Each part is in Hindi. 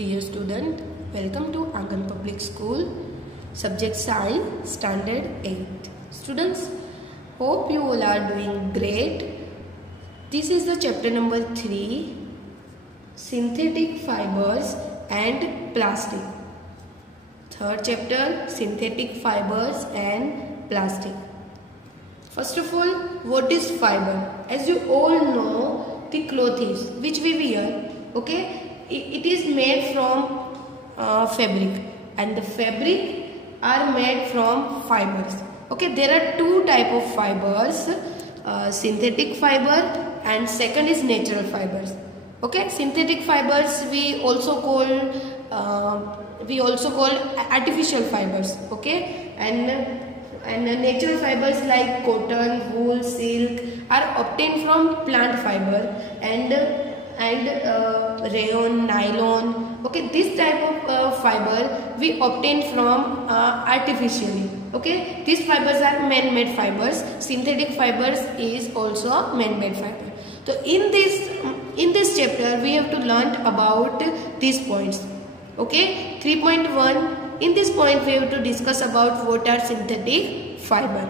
Dear student, welcome to Angan Public School, subject Science, Standard 8. Students, hope you all are doing great. This is the chapter number 3, Synthetic Fibers and Plastic. Third chapter, Synthetic Fibers and Plastic. First of all, what is fiber? As you all know, the clothes which we wear, okay, it is made from fabric, and the fabric are made from fibers. Okay, there are two type of fibers, synthetic fiber and second is natural fibers. Okay, synthetic fibers we also call artificial fibers. Okay, and natural fibers like cotton, wool, silk are obtained from plant fiber and rayon, nylon. Okay, this type of fiber we obtain from artificially. Okay, these fibers are man-made fibers. Synthetic fibers is also man-made fiber. So in this chapter we have to learn about these points. Okay, 3.1. In this point we have to discuss about what are synthetic fiber.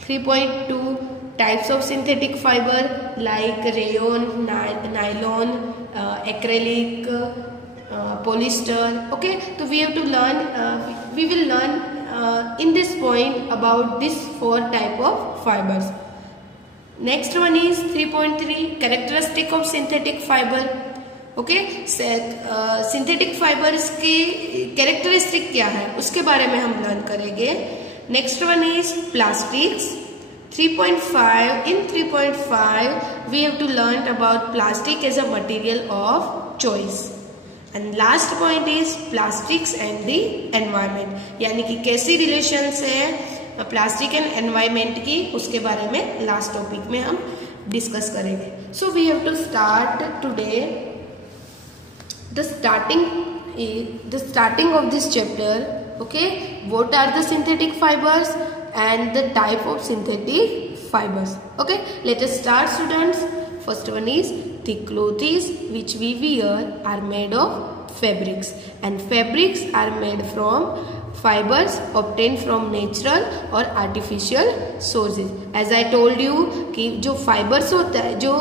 3.2. Types of synthetic fiber like rayon, nylon, acrylic, polyester. Okay, so we have to learn. We will learn in this point about these four type of fibers. Next one is 3.3 characteristic of synthetic fiber. Okay, synthetic fibers की characteristic क्या है उसके बारे में हम learn करेंगे. Next one is plastics. 3.5. In 3.5 we have to learn about plastic as a material of choice. And last point is plastics and the environment. यानी कि कैसी relations है plastic and environment की उसके बारे में last topic में हम discuss करेंगे. So we have to start today. The starting of this chapter. Okay, what are the synthetic fibers and the type of synthetic fibers? Okay, let us start, students. First one is the clothes which we wear are made of fabrics, and fabrics are made from fibers obtained from natural और artificial sources. As I told you कि जो fibers होता है, जो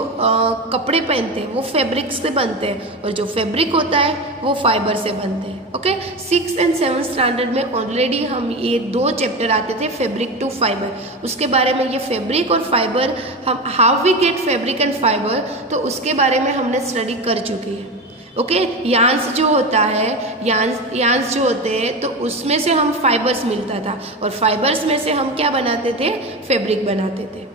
कपड़े पहनते हैं वो fabrics से बनते हैं और जो fabric होता है वो fiber से बनते हैं. Okay, 6th and 7th standard में already हम ये दो chapter आते थे fabric to fiber. उसके बारे में ये fabric और fiber हम how we get fabric and fiber तो उसके बारे में हमने study कर चुकी है. ओके, यार्न्स जो होता है यार्न्स जो होते हैं तो उसमें से हम फाइबर्स मिलता था और फाइबर्स में से हम क्या बनाते थे, फैब्रिक बनाते थे.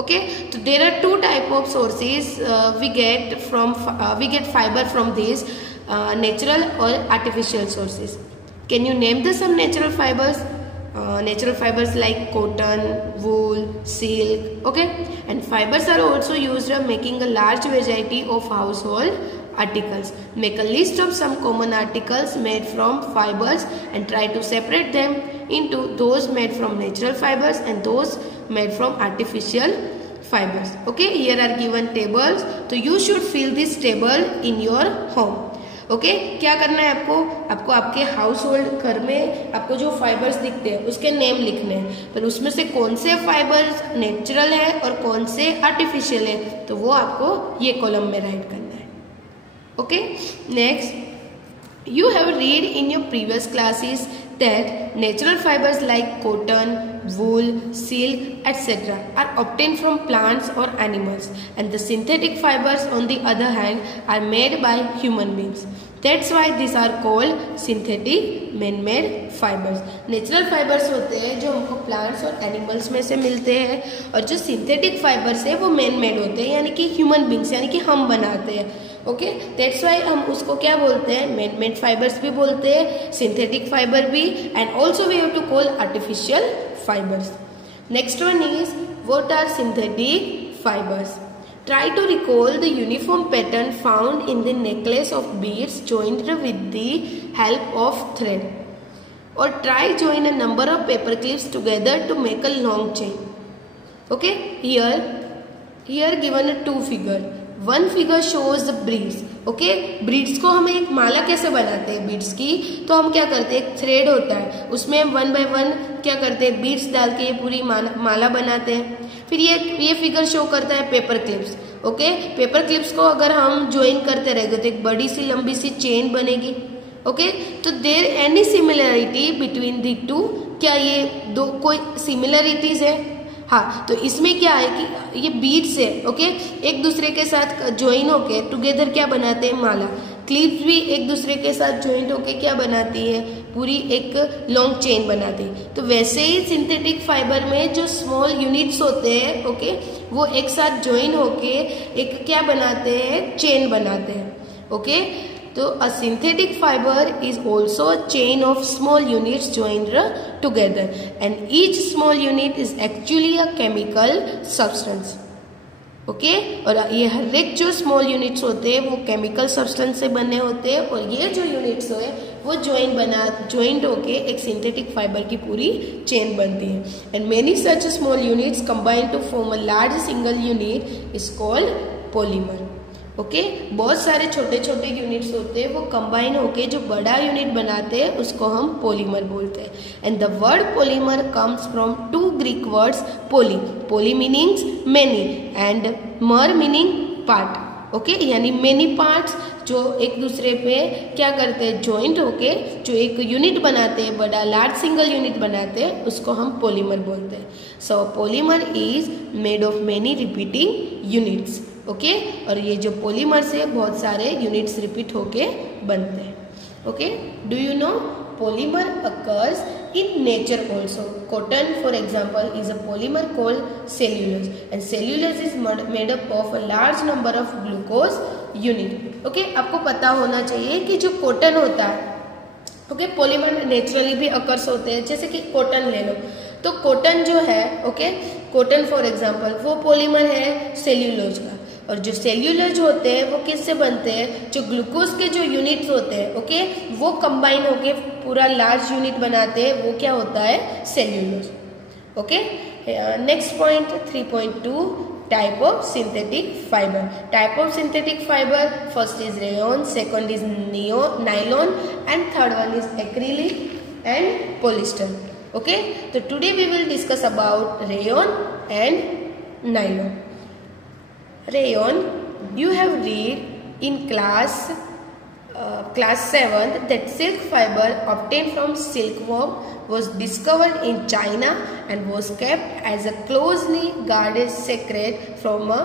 ओके, तो there are two type of sources we get fibre from this natural और artificial sources. Can you name the some natural fibres? Natural fibers like cotton, wool, silk. Okay, and fibers are also used for making a large variety of household articles. Make a list of some common articles made from fibers and try to separate them into those made from natural fibers and those made from artificial fibers. Okay, here are given tables. So you should fill this table in your home. Okay, क्या करना है आपको आपके हाउस होल्ड घर में आपको जो फाइबर्स दिखते हैं उसके नेम लिखने हैं, पर उसमें से कौन से फाइबर्स नेचुरल है और कौन से आर्टिफिशियल है तो वो आपको ये कॉलम में राइट करना है. Okay, next, you have read in your previous classes that natural fibers like cotton, wool, silk, etc. are obtained from plants or animals, and the synthetic fibers on the other hand are made by human beings. That's why these are called synthetic man-made fibers. Natural fibers होते हैं जो हमको plants और animals में से मिलते हैं और जो synthetic fibers है वो man-made होते हैं यानी कि human beings यानी कि हम बनाते हैं. ओके, दैट्स वाई हम उसको क्या बोलते हैं, मैन मेड फाइबर्स भी बोलते हैं, सिंथेटिक फाइबर भी, and also we have to call artificial fibres. Next one is what are synthetic fibres. Try to recall the uniform pattern found in the necklace of beads joined with the help of thread, or try join a number of paper clips together to make a long chain. Okay, here given a two figure. One figure shows the breeds. Okay, breeds को हमें एक माला कैसे बनाते हैं बीड्स की, तो हम क्या करते हैं, एक थ्रेड होता है उसमें हम 1 बाय 1 क्या करते हैं, बीड्स डाल के ये पूरी माला बनाते हैं। फिर ये फिगर शो करता है paper clips. Okay, paper clips को अगर हम ज्वाइन करते रहेंगे तो एक बड़ी सी लंबी सी चेन बनेगी। ओके, तो there any similarity between the two, क्या ये दो कोई सिमिलरिटीज है? हाँ, तो इसमें क्या है कि ये बीड्स है, ओके, एक दूसरे के साथ ज्वाइन होके टुगेदर क्या बनाते हैं, माला। क्लिप्स भी एक दूसरे के साथ ज्वाइंट होके क्या बनाती है, पूरी एक लॉन्ग चेन बनाती है। तो वैसे ही सिंथेटिक फाइबर में जो स्मॉल यूनिट्स होते हैं, ओके, वो एक साथ ज्वाइन होके एक क्या बनाते हैं, चेन बनाते हैं। ओके, तो a synthetic fiber is also a chain of small units joined together and each small unit is actually a chemical substance. Okay, और ये हर एक जो स्मॉल यूनिट्स होते हैं वो केमिकल सब्सटेंस से बने होते हैं और ये जो यूनिट्स है वो ज्वाइंट होके एक सिंथेटिक फाइबर की पूरी चेन बनती है। And many such small units combine to form a large single unit is called polymer. Okay, बहुत सारे छोटे छोटे यूनिट्स होते हैं वो कंबाइन होके जो बड़ा यूनिट बनाते हैं उसको हम पॉलीमर बोलते हैं। And the word polymer comes from 2 Greek words, poly meanings many and mer meaning part. Okay, यानी मेनी पार्ट्स जो एक दूसरे पे क्या करते हैं, ज्वाइंट होके जो एक यूनिट बनाते हैं, बड़ा लार्ज सिंगल यूनिट बनाते हैं, उसको हम पॉलीमर बोलते हैं। So polymer is made of many repeating units. Okay, और ये जो पॉलीमर से बहुत सारे यूनिट्स रिपीट होके बनते हैं। Okay, do you know polymer occurs in nature also. Cotton, for example, is a polymer called cellulose, and cellulose is made up of a large number of glucose unit. Okay, आपको पता होना चाहिए कि जो कॉटन होता है, ओके, पॉलीमर नेचुरली भी अकर्स होते हैं। जैसे कि कॉटन ले लो, तो कॉटन जो है, ओके, कॉटन फॉर एग्जांपल वो पॉलीमर है सेल्यूलोज का। और जो सेल्यूलोज होते हैं वो किससे बनते हैं, जो ग्लूकोज के जो यूनिट्स होते हैं, ओके, वो कंबाइन होके पूरा लार्ज यूनिट बनाते हैं, वो क्या होता है, cellulose. Okay, next point 3.2 type of synthetic fibre. Type of synthetic fibre, first is rayon, second is nylon and third one is acrylic and polyester. Okay, तो today we will discuss about rayon and nylon. Rayon, you have read in class 7 that silk fiber obtained from silkworm was discovered in China and was kept as a closely guarded secret from a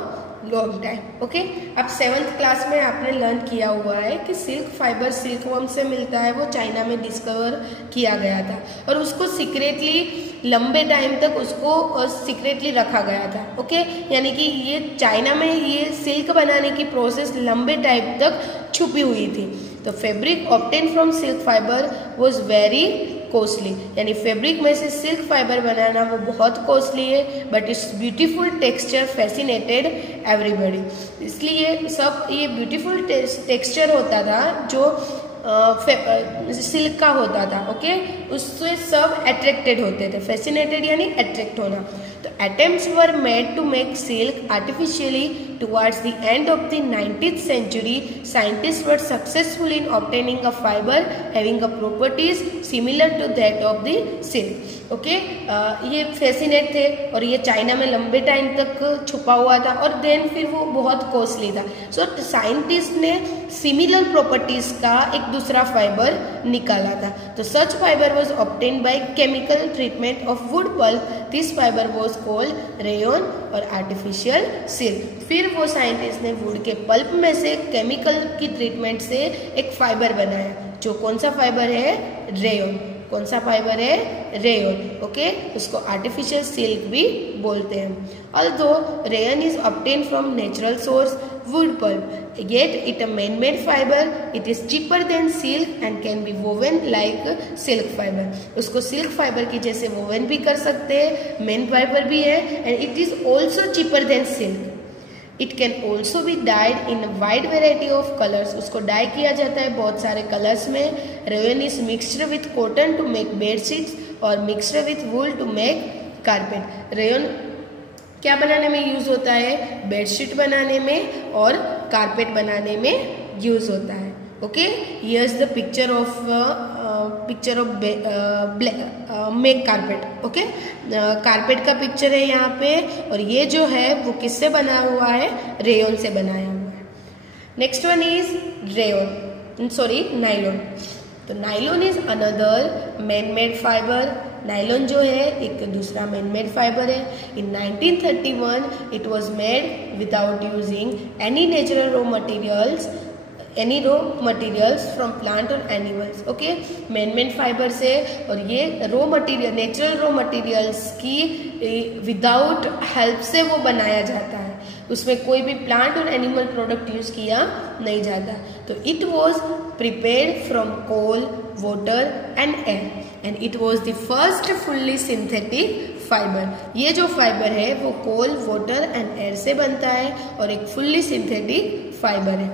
long time. Okay, अब 7th क्लास में आपने लर्न किया हुआ है कि सिल्क फाइबर सिल्कवर्म से मिलता है, वो चाइना में डिस्कवर किया गया था और उसको सीक्रेटली लंबे टाइम तक उसको सीक्रेटली रखा गया था। ओके, यानी कि ये चाइना में ये सिल्क बनाने की प्रोसेस लंबे टाइम तक छुपी हुई थी। तो fabric obtain from silk fibre was very costly, यानी फैब्रिक में से सिल्क फाइबर बनाना वो बहुत कॉस्टली है, but it's beautiful texture fascinated everybody. इसलिए सब ये ब्यूटीफुल टेक्सचर होता था जो सिल्क का होता था। ओके, उससे सब अट्रैक्टेड होते थे, फैसिनेटेड यानी अट्रैक्ट होना। तो attempts were made to make silk artificially towards the end of the 19th century. Scientists were successful in obtaining a fiber having a properties similar to that of the silk. Okay, ये फैसिनेट थे और ये चाइना में लंबे टाइम तक छुपा हुआ था और देन फिर वो बहुत कॉस्टली था। सो साइंटिस्ट ने सिमिलर प्रॉपर्टीज का एक दूसरा फाइबर निकाला था। तो such fibre was obtained by chemical treatment of wood pulp. This fibre was called rayon और आर्टिफिशियल सिल्क। फिर वो साइंटिस्ट ने वुड के पल्प में से केमिकल की ट्रीटमेंट से एक फाइबर बनाया, जो कौन सा फाइबर है, रेयन। कौन सा फाइबर है, रेयन। ओके, उसको आर्टिफिशियल सिल्क भी बोलते हैं। Although rayon is obtain from natural source wood pulp, yet it a man made fibre. It is cheaper than silk and can be woven like silk fibre. उसको सिल्क फाइबर की जैसे वोवन भी कर सकते हैं, मैन फाइबर भी है, and it is also cheaper than silk. It can also be dyed in wide variety of colours. उसको डाई किया जाता है बहुत सारे कलर्स में। Rayon is mixture with cotton to make bedsheets और mixture with wool to make carpet. Rayon क्या बनाने में यूज होता है? बेडशीट बनाने में और कारपेट बनाने में यूज होता है। Okay, here's the picture of make carpet. Okay, carpet का पिक्चर है यहाँ पे, और ये जो है वो किससे बना हुआ है? रेयन से बनाया हुआ है। Next one is nylon. तो nylon is another man made fibre. Nylon जो है एक दूसरा मैन मेड फाइबर है। In 1931 it was made without using any natural raw materials from plant और animals. Okay, man made fibre से, और ये raw material, natural raw materials की विदाउट हेल्प से वो बनाया जाता है, उसमें कोई भी प्लांट और एनिमल प्रोडक्ट यूज किया नहीं जाता। तो it was prepared from coal, water and air, and it was the first fully synthetic fibre. ये जो फाइबर है वो कोल, वाटर एंड एयर से बनता है और एक फुल्ली सिंथेटिक फाइबर है।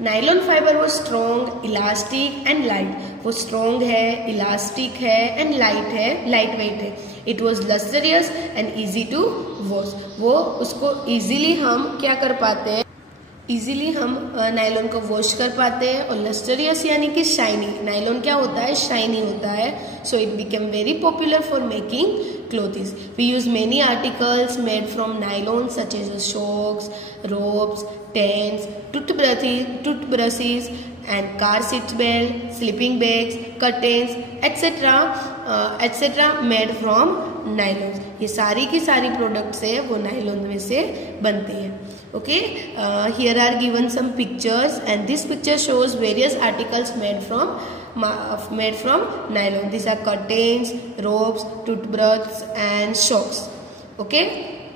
नायलॉन फाइबर वो स्ट्रॉन्ग, इलास्टिक एंड लाइट। वो स्ट्रॉन्ग है, इलास्टिक है एंड लाइट वेट है। It was lustrous and easy to wash. वो उसको इजीली हम क्या कर पाते हैं? इजीली हम नायलॉन को वॉश कर पाते हैं। और लस्टरियस यानी कि शाइनी। नायलॉन क्या होता है? शाइनी होता है। So it became very popular for making clothes. We use many articles made from nylon such as socks, ropes, tents, toothbrushes and car seat belt, sleeping bags, curtains, etc. made from nylon. ये सारी की सारी प्रोडक्ट्स है वो नायलॉन में से बनती है। Okay, here are given some pictures and this picture shows various articles made from nylon. These are curtains, ropes, toothbrushes and socks. Okay,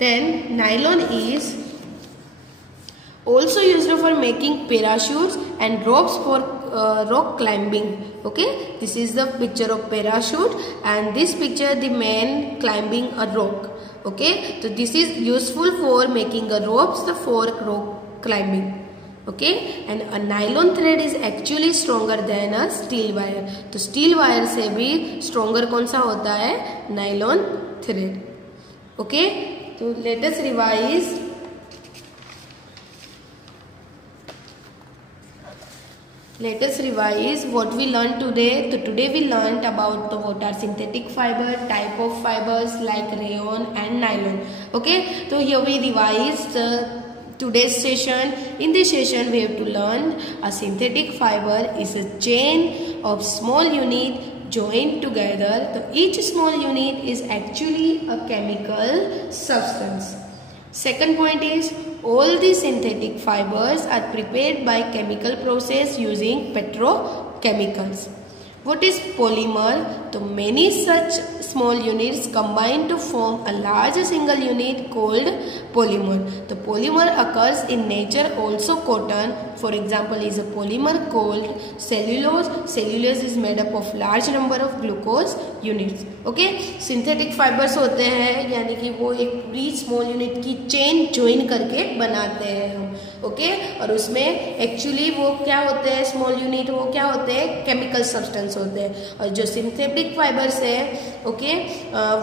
then nylon is also used for making parachutes and ropes for rock climbing. Okay, this is the picture of parachute and this picture the man climbing a rock. Okay, so this is useful for making a ropes for rock climbing. Okay, and a nylon thread is actually stronger than a steel wire. तो स्टील वायर से भी स्ट्रोंगर कौन सा होता है? Nylon thread. ओके, तो let us revise. Let us revise what we learned today. So today we learned about what are synthetic fiber, type of fibers like rayon and nylon. Okay, so here we revised today's session. In this session we have to learn a synthetic fiber is a chain of small unit joined together. So each small unit is actually a chemical substance. Second point is all the synthetic fibers are prepared by chemical process using petrochemicals. What is polymer? So many such small units combine to form a large single unit called polymer. The polymer occurs in nature also. Cotton, for example, is a polymer called cellulose. Cellulose is made up of large number of glucose units. Okay, synthetic fibres होते हैं यानी कि वो एक पूरी स्मॉल यूनिट की चेन ज्वाइन करके बनाते हैं हम। ओके, और उसमें एक्चुअली वो क्या होते हैं? स्मॉल यूनिट वो क्या होते हैं? केमिकल सब्सटेंस होते हैं। और जो सिंथेटिक फाइबर्स है ओके,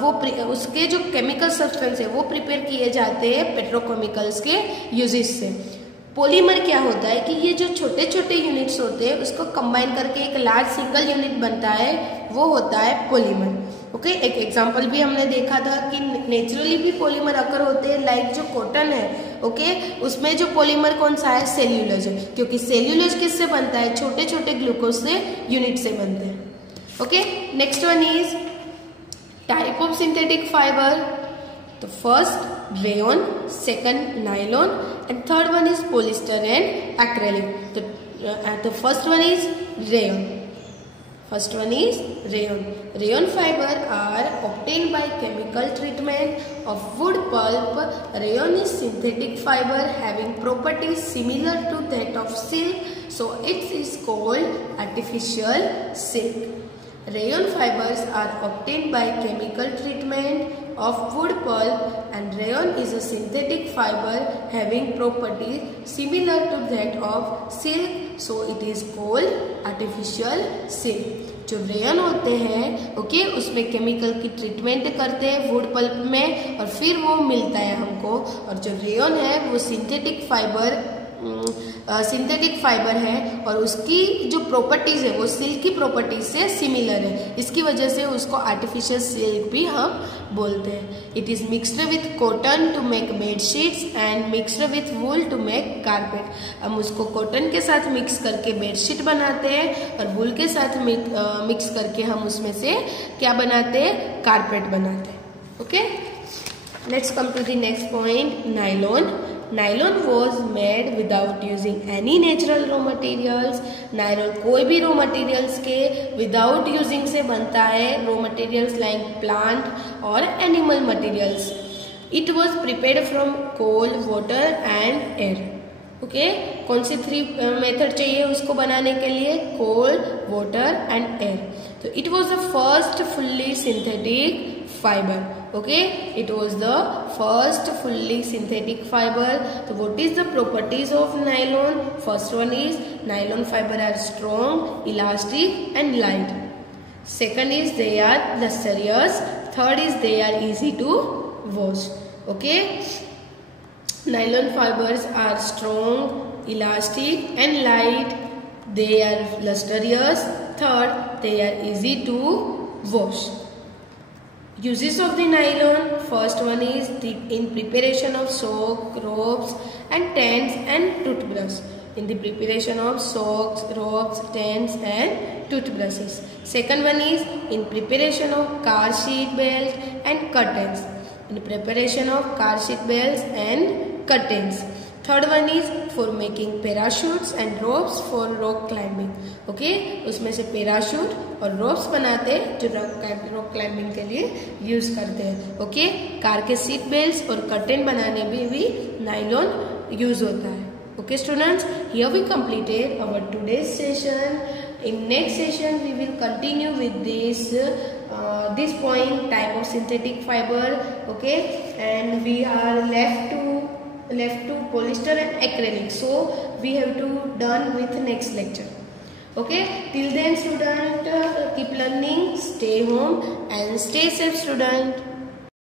वो उसके जो केमिकल सब्सटेंस है वो प्रिपेयर किए जाते हैं पेट्रोकेमिकल्स के यूजेस से। पॉलीमर क्या होता है कि ये जो छोटे छोटे यूनिट्स होते हैं उसको कंबाइन करके एक लार्ज सिंगल यूनिट बनता है, वो होता है पॉलीमर। ओके, एक एग्जांपल भी हमने देखा था कि नेचुरली भी पॉलीमर अकर होते हैं, लाइक जो कॉटन है ओके, उसमें जो पॉलीमर कौन सा है? सेल्यूलोज है, क्योंकि सेल्यूलोज किससे बनता है? छोटे छोटे ग्लूकोज से यूनिट से बनते हैं। Okay, next one is type of synthetic fibre. तो first rayon, second nylon and third one is polyester and acrylic. The first one is rayon. Rayon fiber are obtained by chemical treatment of wood pulp. Rayon is synthetic fiber having properties similar to that of silk, so it is called artificial silk. Rayon fibers are obtained by chemical treatment of wood pulp, and rayon is a synthetic fiber having properties similar to that of silk, so it is called artificial silk. जो रेयन होते हैं ओके उसमें केमिकल की ट्रीटमेंट करते हैं वुड पल्प में और फिर वो मिलता है हमको, और जो रेयन है वो सिंथेटिक फाइबर है और उसकी जो प्रॉपर्टीज है वो सिल्क की प्रॉपर्टीज से सिमिलर है, इसकी वजह से उसको आर्टिफिशियल सिल्क भी हम बोलते हैं. It is mixed with cotton to make bedsheets and mixed with wool to make carpet. हम उसको कॉटन के साथ मिक्स करके बेडशीट बनाते हैं और वूल के साथ मिक्स करके हम उसमें से क्या बनाते हैं, कारपेट बनाते हैं. Okay, let's come to the next point, nylon. Nylon was made without using any natural raw materials. Nylon कोई भी रॉ मटेरियल्स के विदाउट यूजिंग से बनता है, रॉ मटेरियल्स लाइक प्लांट और animal materials. It was prepared from coal, water and air. Okay, कौन सी 3 मेथड चाहिए उसको बनाने के लिए, कोल, वाटर एंड एयर. तो it was the first fully synthetic fiber. Okay, it was the first fully synthetic fiber. So what is the properties of nylon? First one is nylon fiber are strong, elastic and light. Second is they are lustrous. Third is they are easy to wash. Okay, nylon fibers are strong, elastic and light. They are lustrous. Third, they are easy to wash. Uses of the nylon, first one is in preparation of sock, ropes and tents and toothbrush. In the preparation of socks, ropes, tents and toothbrushes. Second one is in preparation of car seat belt and curtains. In preparation of car seat belts and curtains. Third one is for making parachutes and ropes for rock climbing. Okay, उसमें से पैराशूट और रोप्स बनाते हैं जो रॉक क्लाइंबिंग के लिए यूज करते हैं. ओके, कार के सीट बेल्ट और कर्टेन बनाने में भी नायलॉन यूज होता है. Okay students, here we completed our today's session. In next session we will continue with this point type of synthetic fiber. Okay, and we are left to polyester and acrylic, so we have to done with next lecture. Okay, till then student, keep learning, stay home and stay safe student.